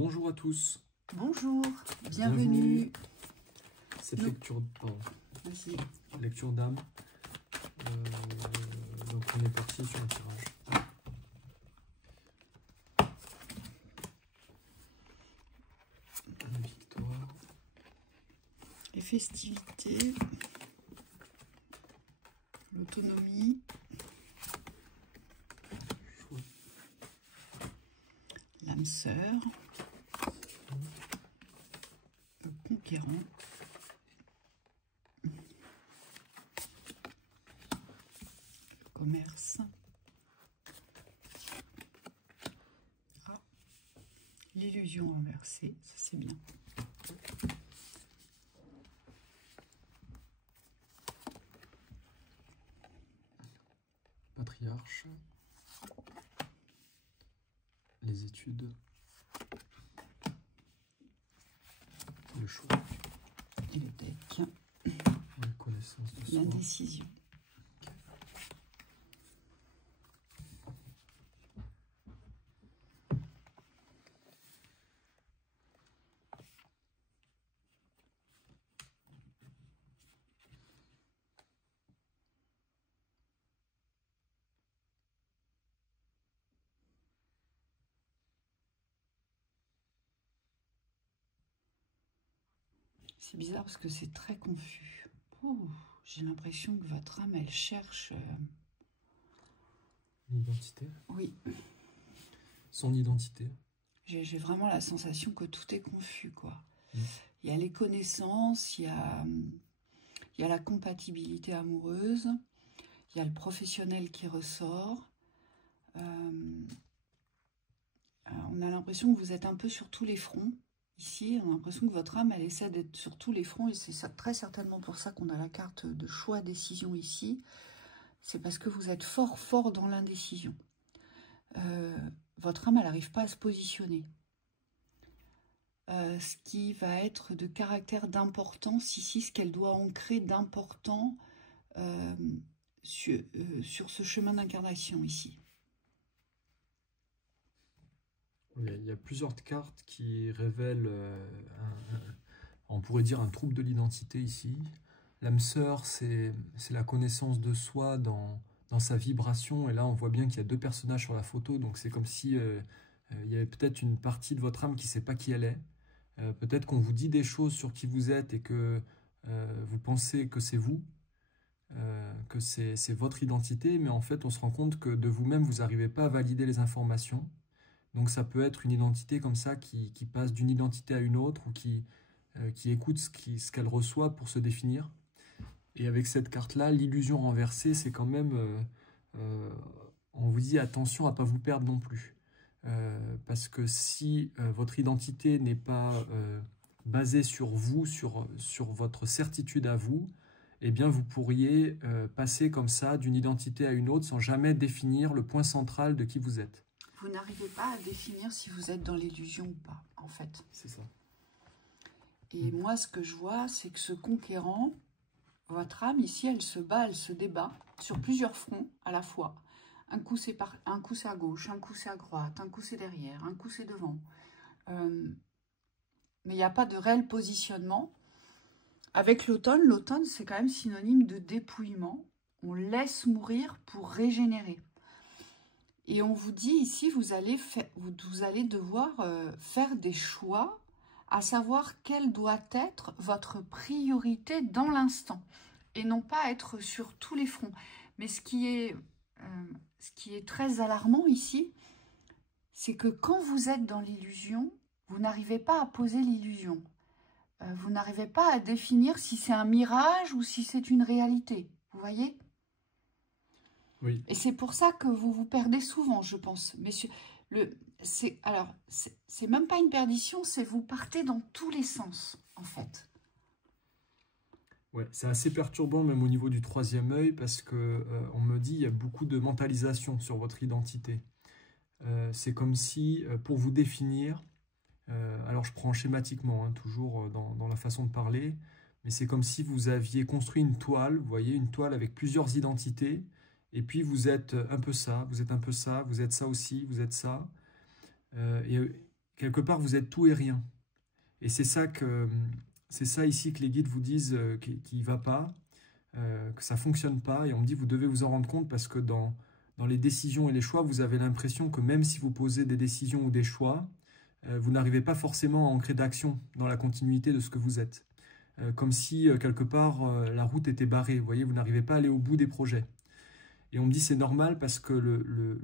Bonjour à tous. Bonjour, bienvenue. Cette lecture, Vas-y. lecture d'âme. Donc on est parti sur un tirage. La victoire. Les festivités, l'autonomie, Choix. l'âme sœur, le conquérant, le commerce, l'illusion renversée, ça c'est bien. Patriarche. Les études. Le choix. Et le deck, La connaissance de soi. l'indécision. C'est bizarre parce que c'est très confus. J'ai l'impression que votre âme, elle cherche... L'identité. Oui, Son identité. j'ai vraiment la sensation que tout est confus, quoi. Mm. Il y a les connaissances, il y a la compatibilité amoureuse, il y a le professionnel qui ressort. On a l'impression que vous êtes un peu sur tous les fronts. Ici, on a l'impression que votre âme, elle essaie d'être sur tous les fronts, et c'est très certainement pour ça qu'on a la carte de choix-décision ici. C'est parce que vous êtes fort, fort dans l'indécision. Votre âme, elle n'arrive pas à se positionner. Ce qui va être de caractère d'importance ici, ce qu'elle doit ancrer d'important sur ce chemin d'incarnation ici. Il y a plusieurs cartes qui révèlent, on pourrait dire, un trouble de l'identité ici. L'âme sœur, c'est la connaissance de soi dans sa vibration. Et là, on voit bien qu'il y a deux personnages sur la photo. Donc, c'est comme si il y avait peut-être une partie de votre âme qui ne sait pas qui elle est. Peut-être qu'on vous dit des choses sur qui vous êtes et que vous pensez que c'est vous, que c'est votre identité. Mais en fait, on se rend compte que de vous-même, vous n'arrivez pas à valider les informations. Donc ça peut être une identité comme ça qui passe d'une identité à une autre ou qui écoute ce qu'elle reçoit pour se définir. Et avec cette carte-là, l'illusion renversée, c'est quand même... on vous dit attention à ne pas vous perdre non plus. Parce que si votre identité n'est pas basée sur vous, sur votre certitude à vous, eh bien vous pourriez passer comme ça d'une identité à une autre sans jamais définir le point central de qui vous êtes. Vous n'arrivez pas à définir si vous êtes dans l'illusion ou pas, en fait. C'est ça. Et moi, ce que je vois, c'est que ce conquérant, votre âme, ici, elle se bat, elle se débat sur plusieurs fronts à la fois. Un coup, c'est à gauche, un coup, c'est à droite, un coup, c'est derrière, un coup, c'est devant. Mais il n'y a pas de réel positionnement. Avec l'automne, c'est quand même synonyme de dépouillement. On laisse mourir pour régénérer. Et on vous dit ici, vous allez devoir faire des choix, à savoir quelle doit être votre priorité dans l'instant. Et non pas être sur tous les fronts. Mais ce qui est très alarmant ici, c'est que quand vous êtes dans l'illusion, vous n'arrivez pas à poser l'illusion. Vous n'arrivez pas à définir si c'est un mirage ou si c'est une réalité. Vous voyez ? Oui. Et c'est pour ça que vous vous perdez souvent, je pense. Messieurs, c'est même pas une perdition, c'est vous partez dans tous les sens, en fait. Ouais, c'est assez perturbant même au niveau du troisième œil parce que on me dit il y a beaucoup de mentalisation sur votre identité. C'est comme si, pour vous définir, alors je prends schématiquement, hein, toujours dans la façon de parler, mais c'est comme si vous aviez construit une toile, vous voyez, une toile avec plusieurs identités, et puis vous êtes un peu ça, vous êtes un peu ça, vous êtes ça aussi, vous êtes ça. Et quelque part, vous êtes tout et rien. Et c'est ça ici que les guides vous disent qui ne va pas, que ça ne fonctionne pas. Et on me dit, vous devez vous en rendre compte parce que dans les décisions et les choix, vous avez l'impression que même si vous posez des décisions ou des choix, vous n'arrivez pas forcément à ancrer d'action dans la continuité de ce que vous êtes. Comme si, quelque part, la route était barrée. Vous voyez, vous n'arrivez pas à aller au bout des projets. Et on me dit c'est normal parce que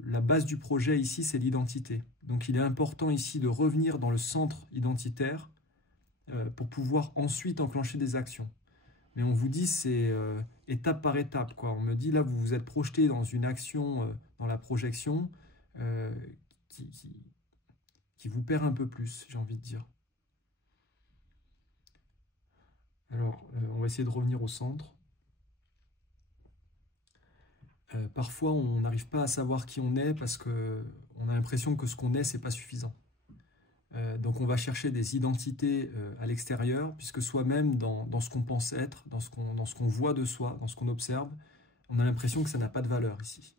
la base du projet ici, c'est l'identité. Donc il est important ici de revenir dans le centre identitaire pour pouvoir ensuite enclencher des actions. Mais on vous dit c'est étape par étape, quoi. On me dit là, vous vous êtes projeté dans une action, dans la projection, qui vous perd un peu plus, j'ai envie de dire. Alors, on va essayer de revenir au centre. Parfois, on n'arrive pas à savoir qui on est parce qu'on a l'impression que ce qu'on est, c'est pas suffisant. Donc, on va chercher des identités à l'extérieur, puisque soi-même, dans ce qu'on pense être, dans ce qu'on voit de soi, dans ce qu'on observe, on a l'impression que ça n'a pas de valeur ici.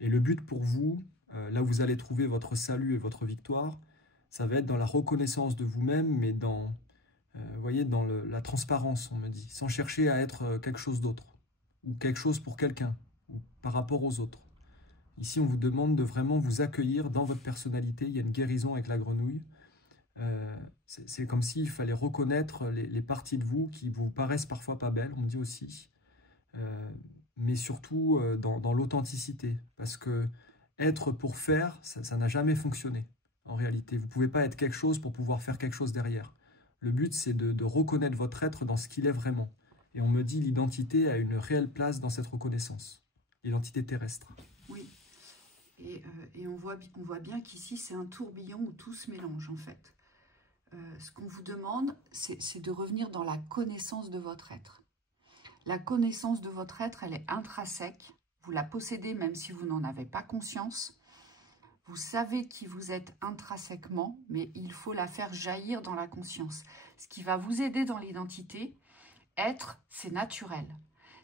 Et le but pour vous, là où vous allez trouver votre salut et votre victoire, ça va être dans la reconnaissance de vous-même, mais vous voyez, dans la transparence, on me dit, sans chercher à être quelque chose d'autre, ou quelque chose pour quelqu'un, ou par rapport aux autres. Ici, on vous demande de vraiment vous accueillir dans votre personnalité. Il y a une guérison avec la grenouille. C'est comme s'il fallait reconnaître les parties de vous qui vous paraissent parfois pas belles, on me dit aussi, mais surtout dans l'authenticité, parce que être pour faire, ça n'a jamais fonctionné, en réalité. Vous ne pouvez pas être quelque chose pour pouvoir faire quelque chose derrière. Le but, c'est de reconnaître votre être dans ce qu'il est vraiment. Et on me dit l'identité a une réelle place dans cette reconnaissance, l'identité terrestre. Oui, et on voit bien qu'ici, c'est un tourbillon où tout se mélange, en fait. Ce qu'on vous demande, c'est de revenir dans la connaissance de votre être. La connaissance de votre être, elle est intrinsèque. Vous la possédez même si vous n'en avez pas conscience. Vous savez qui vous êtes intrinsèquement, mais il faut la faire jaillir dans la conscience. Ce qui va vous aider dans l'identité, être, c'est naturel.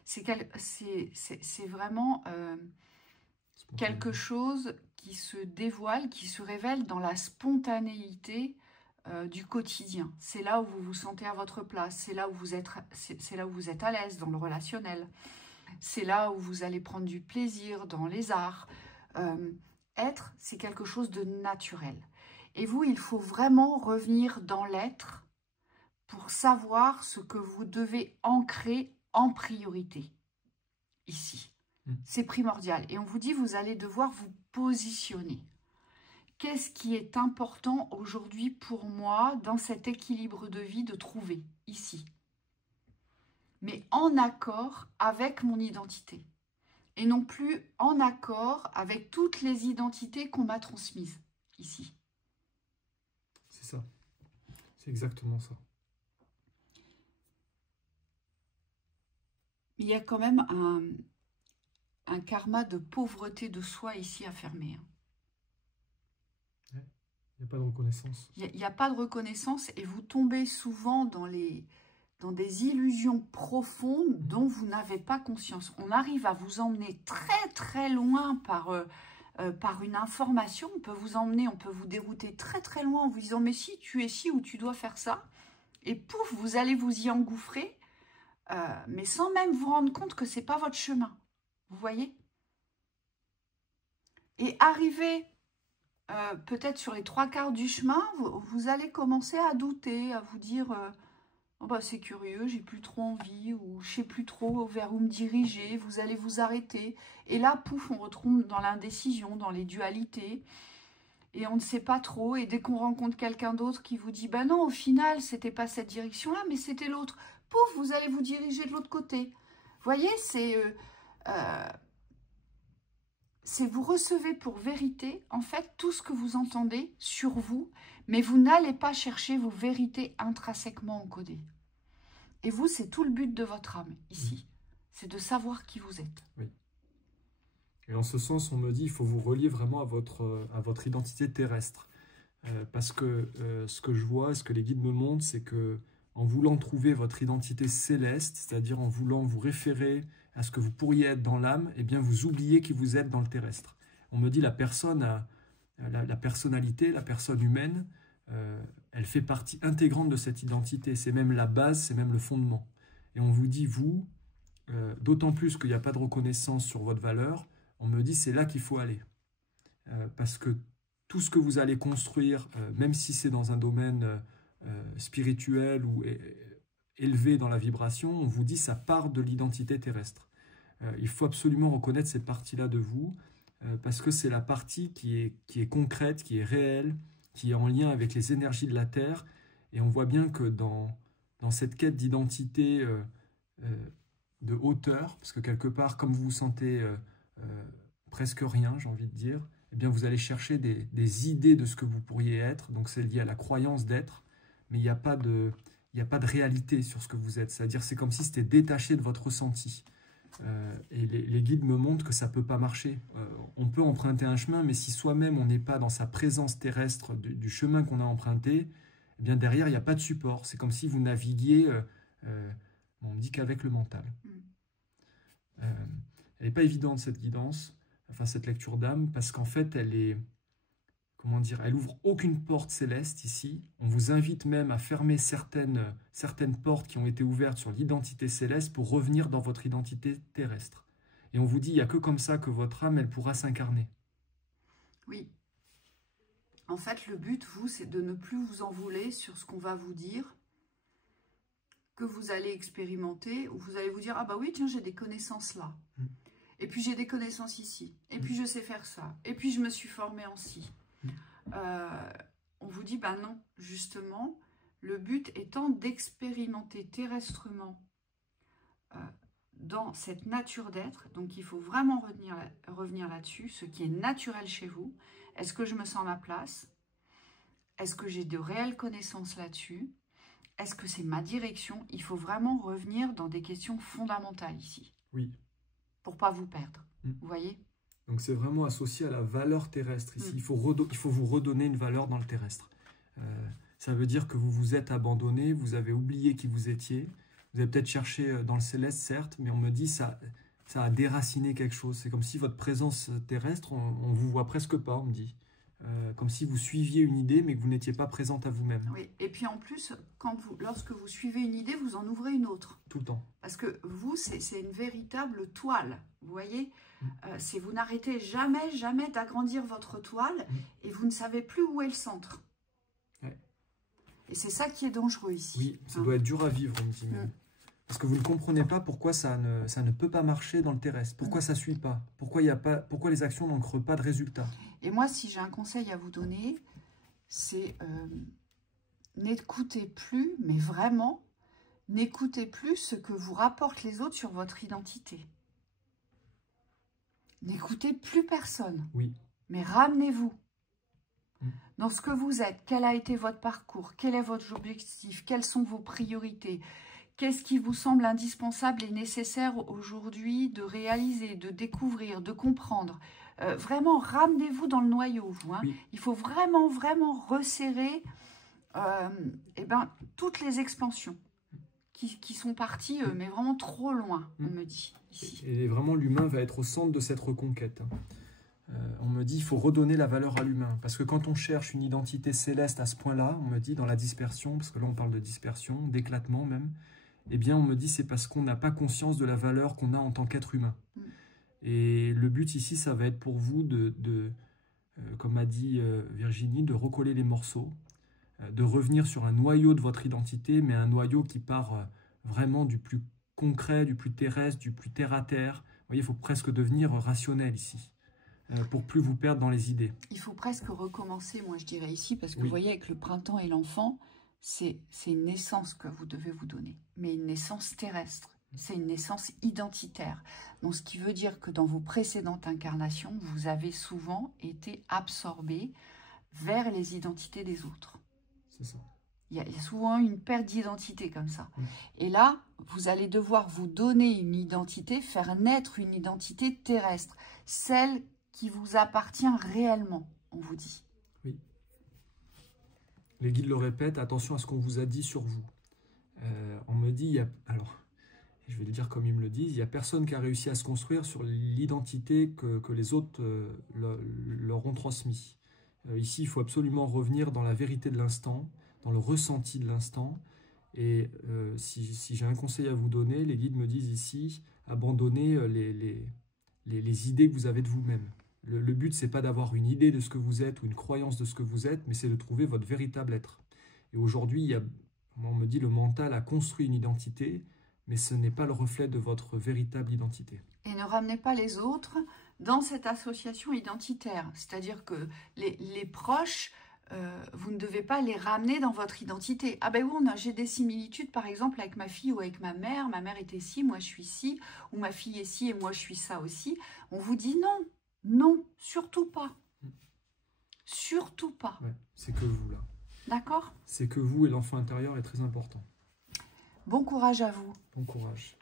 C'est vraiment quelque chose qui se dévoile, qui se révèle dans la spontanéité du quotidien. C'est là où vous vous sentez à votre place, c'est là où vous êtes à l'aise dans le relationnel, c'est là où vous allez prendre du plaisir dans les arts. Être, c'est quelque chose de naturel. Et vous, il faut vraiment revenir dans l'être pour savoir ce que vous devez ancrer en priorité, ici. C'est primordial. Et on vous dit, vous allez devoir vous positionner. Qu'est-ce qui est important aujourd'hui pour moi dans cet équilibre de vie de trouver ici? Mais en accord avec mon identité. Et non plus en accord avec toutes les identités qu'on m'a transmises ici. C'est ça. C'est exactement ça. Il y a quand même un karma de pauvreté de soi ici à fermer. Il n'y a pas de reconnaissance. Il n'y a pas de reconnaissance et vous tombez souvent dans des illusions profondes dont vous n'avez pas conscience. On arrive à vous emmener très très loin par une information. On peut vous dérouter très très loin en vous disant « mais si, tu es ci ou tu dois faire ça ». Et pouf, vous allez vous y engouffrer, mais sans même vous rendre compte que ce n'est pas votre chemin. Vous voyez? Et arriver peut-être sur les 3/4 du chemin, vous allez commencer à douter, à vous dire oh bah, c'est curieux, j'ai plus trop envie, ou je sais plus trop vers où me diriger, vous allez vous arrêter. Et là, pouf, on retrouve dans l'indécision, dans les dualités, et on ne sait pas trop. Et dès qu'on rencontre quelqu'un d'autre qui vous dit bah non, au final, c'était pas cette direction-là, mais c'était l'autre, pouf, vous allez vous diriger de l'autre côté. Vous voyez, c'est vous recevez pour vérité, en fait, tout ce que vous entendez sur vous, mais vous n'allez pas chercher vos vérités intrinsèquement encodées. Et vous, c'est tout le but de votre âme, ici. C'est de savoir qui vous êtes. Oui. Et en ce sens, on me dit, il faut vous relier vraiment à votre identité terrestre. Parce que ce que je vois, ce que les guides me montrent, c'est que en voulant trouver votre identité céleste, c'est-à-dire en voulant vous référer à ce que vous pourriez être dans l'âme, eh bien vous oubliez qui vous êtes dans le terrestre. On me dit la personne La personnalité, la personne humaine, elle fait partie intégrante de cette identité. C'est même la base, c'est même le fondement. Et on vous dit, vous, d'autant plus qu'il n'y a pas de reconnaissance sur votre valeur, on me dit c'est là qu'il faut aller. Parce que tout ce que vous allez construire, même si c'est dans un domaine spirituel ou élevé dans la vibration, on vous dit ça part de l'identité terrestre. Il faut absolument reconnaître cette partie-là de vous, parce que c'est la partie qui est concrète, qui est réelle, qui est en lien avec les énergies de la Terre. Et on voit bien que dans cette quête d'identité de hauteur, parce que quelque part, comme vous vous sentez presque rien, j'ai envie de dire, eh bien vous allez chercher des idées de ce que vous pourriez être, donc c'est lié à la croyance d'être, mais il n'y a pas de réalité sur ce que vous êtes, c'est-à-dire c'est comme si c'était détaché de votre ressenti. Et les guides me montrent que ça ne peut pas marcher. On peut emprunter un chemin, mais si soi-même on n'est pas dans sa présence terrestre du chemin qu'on a emprunté, eh bien derrière il n'y a pas de support. C'est comme si vous naviguiez, on me dit qu'avec le mental. Elle n'est pas évidente cette guidance, enfin cette lecture d'âme, parce qu'en fait elle est, comment dire, elle ouvre aucune porte céleste ici. On vous invite même à fermer certaines portes qui ont été ouvertes sur l'identité céleste pour revenir dans votre identité terrestre. Et on vous dit, il n'y a que comme ça que votre âme, elle pourra s'incarner. Oui. En fait, le but, vous, c'est de ne plus vous envoler sur ce qu'on va vous dire, que vous allez expérimenter, ou vous allez vous dire, ah bah oui, tiens, j'ai des connaissances là. Et puis j'ai des connaissances ici. Et puis je sais faire ça. Et puis je me suis formée en ci. On vous dit, ben non, justement, le but étant d'expérimenter terrestrement dans cette nature d'être. Donc il faut vraiment revenir là-dessus, ce qui est naturel chez vous. Est-ce que je me sens à ma place? Est-ce que j'ai de réelles connaissances là-dessus? Est-ce que c'est ma direction? Il faut vraiment revenir dans des questions fondamentales ici. Oui. Pour ne pas vous perdre, vous voyez? Donc c'est vraiment associé à la valeur terrestre. Ici, il faut vous redonner une valeur dans le terrestre. Ça veut dire que vous vous êtes abandonné, vous avez oublié qui vous étiez. Vous avez peut-être cherché dans le céleste, certes, mais on me dit ça a déraciné quelque chose. C'est comme si votre présence terrestre, on ne vous voit presque pas, on me dit. Comme si vous suiviez une idée, mais que vous n'étiez pas présente à vous-même. Oui, et puis en plus, lorsque vous suivez une idée, vous en ouvrez une autre. Tout le temps. Parce que vous, c'est une véritable toile, vous voyez. Vous n'arrêtez jamais d'agrandir votre toile, et vous ne savez plus où est le centre. Ouais. Et c'est ça qui est dangereux ici. Oui, ça doit être dur à vivre, on me dit même. Parce que vous ne comprenez pas pourquoi ça ne peut pas marcher dans le terrestre. Pourquoi ça ne suit pas, pourquoi les actions n'ancrent pas de résultats. Et moi, si j'ai un conseil à vous donner, c'est n'écoutez plus, mais vraiment, n'écoutez plus ce que vous rapportent les autres sur votre identité. N'écoutez plus personne. Oui. Mais ramenez-vous dans ce que vous êtes. Quel a été votre parcours? Quel est votre objectif? Quelles sont vos priorités? Qu'est-ce qui vous semble indispensable et nécessaire aujourd'hui de réaliser, de découvrir, de comprendre? Vraiment, ramenez-vous dans le noyau, vous. Hein. Oui. Il faut vraiment resserrer toutes les expansions qui sont parties, mais vraiment trop loin, on me dit. Ici. Et vraiment, l'humain va être au centre de cette reconquête. On me dit, il faut redonner la valeur à l'humain. Parce que quand on cherche une identité céleste à ce point-là, on me dit, dans la dispersion, parce que là, on parle de dispersion, d'éclatement même, eh bien, on me dit, c'est parce qu'on n'a pas conscience de la valeur qu'on a en tant qu'être humain. Et le but ici, ça va être pour vous comme a dit Virginie, de recoller les morceaux, de revenir sur un noyau de votre identité, mais un noyau qui part vraiment du plus concret, du plus terrestre, du plus terre-à-terre. Vous voyez, il faut presque devenir rationnel ici, pour plus vous perdre dans les idées. Il faut presque recommencer, moi je dirais ici, parce que vous voyez, avec le printemps et l'enfant, c'est une naissance que vous devez vous donner, mais une naissance terrestre. C'est une naissance identitaire. Donc, ce qui veut dire que dans vos précédentes incarnations, vous avez souvent été absorbé vers les identités des autres. C'est ça. Il y a souvent une perte d'identité comme ça. Et là, vous allez devoir vous donner une identité, faire naître une identité terrestre, celle qui vous appartient réellement, on vous dit. Oui. Les guides le répètent, attention à ce qu'on vous a dit sur vous. On me dit, alors, je vais le dire comme ils me le disent, il n'y a personne qui a réussi à se construire sur l'identité que les autres leur ont transmis. Ici, il faut absolument revenir dans la vérité de l'instant, dans le ressenti de l'instant. Et si j'ai un conseil à vous donner, les guides me disent ici, abandonnez les idées que vous avez de vous-même. Le but, c'est pas d'avoir une idée de ce que vous êtes ou une croyance de ce que vous êtes, mais c'est de trouver votre véritable être. Et aujourd'hui, on me dit, le mental a construit une identité, mais ce n'est pas le reflet de votre véritable identité. Et ne ramenez pas les autres dans cette association identitaire. C'est-à-dire que les proches, vous ne devez pas les ramener dans votre identité. Ah ben oui, j'ai des similitudes, par exemple, avec ma fille ou avec ma mère. Ma mère était ci, moi je suis ci. Ou ma fille est ci et moi je suis ça aussi. On vous dit non, non, surtout pas. Surtout pas. Ouais, c'est que vous, là. D'accord? C'est que vous et l'enfant intérieur est très important. Bon courage à vous. Bon courage.